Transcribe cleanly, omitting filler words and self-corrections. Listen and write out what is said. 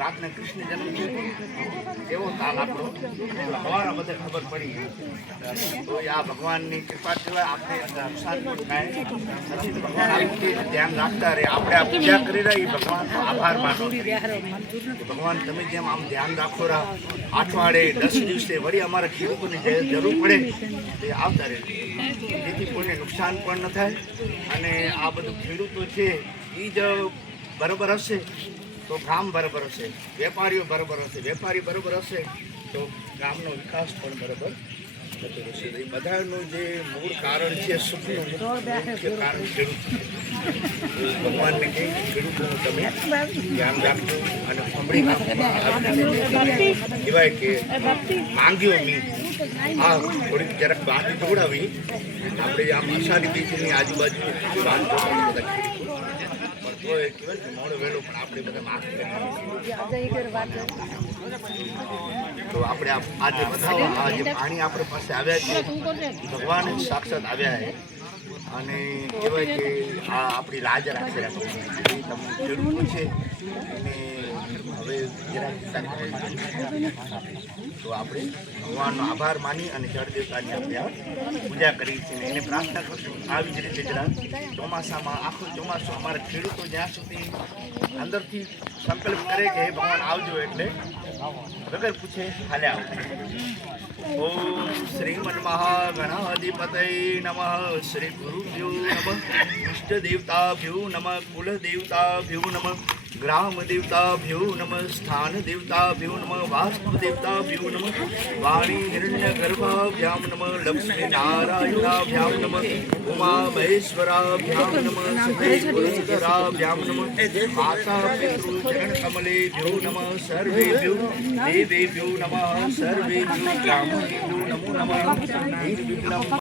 રાતને કૃષ્ણ જન્મ છે એવો તાલ આપણો સવારે બધે ખબર પડી તો આ ભગવાનની કૃપા સિવાય આપણે નુકસાન પણ થાય નથી. ભગવાન આપણે ધ્યાન રાખતા રહે, આપણે આ પૂજા કરી રહ્યા એ ભગવાનનો આભાર માનો. ભગવાન તમે જેમ આમ ધ્યાન રાખો રહ્યા અઠવાડિયે 10 દિવસે વળી અમારા ખેડૂતોની જે જરૂર પડે તે આવતા રહે, જેથી કોઈને નુકસાન પણ ન થાય. અને આ બધું ખેડૂતો છે એ જ બરાબર હશે તો ગામ બરાબર હશે, વેપારીઓ બરાબર હશે, વેપારી બરાબર હશે તો ગામનો વિકાસ પણ બરાબર થતો રહેશે. એ બધાનું જે મૂળ કારણ છે સુખનું મુખ્ય કારણ ખેડૂત છે. ભગવાનને કહે ખેડૂતોનું તમે ધ્યાન રાખજો અને ફંબડી કહેવાય કે માંગ્યો મી આ થોડીક જરાક બાકી દોડાવી આપણે આમ અષાઢી બીજની આજુબાજુ વાત બધા તો એ કહેવાય કે મોડો વહેલો પણ આપણે બધા માફ તો આપણે આજે બધા આ જે પાણી આપણી પાસે આવ્યા છે ભગવાન સાક્ષાત આવ્યા છે અને કહેવાય કે આ આપણી લાજ રાખશે. તમે ખેડૂતો છે અને હવે તો આપણે ભગવાનનો આભાર માની અને જળ દેવતાની આપણે પૂજા કરી છે. એને પ્રાર્થના કરશું આવી જ રીતે જરા ચોમાસામાં આખું ચોમાસું અમારા ખેડૂતો જ્યાં સુધી અંદરથી સંકલ્પ કરે કે હે ભગવાન આવજો એટલે વગર પૂછે હાલે આવજો. ઓમ શ્રીમન મહાગણાધિપતય નમઃ. શ્રી ગુરુભ્યો નમઃ. ઇષ્ટ દેવતાભ્યો નમઃ. કુલ દેવતાભ્યો નમઃ. ગ્રામ દેવતાભ્યો નમઃ. સ્થાન દેવતાભ્યો નમઃ. વાસ્તુ દેવતાભ્યો નમઃ. વાણી હિરણ્ય ગર્ભાભ્યામ નમઃ. લક્ષ્મી નારાયણાભ્યામ નમઃ. ઉમા મહેશ્વરાભ્યામ નમઃ. સદેવરાભ્યામ નમઃ. માતા પિતૃ ચરણ કમલેભ્યો નમઃ. સર્વેભ્યો દેવેભ્યો નમઃ. સર્વેભ્યો બ્રાહ્મણેભ્યો નમો નમઃ. નિર્વિઘ્નમ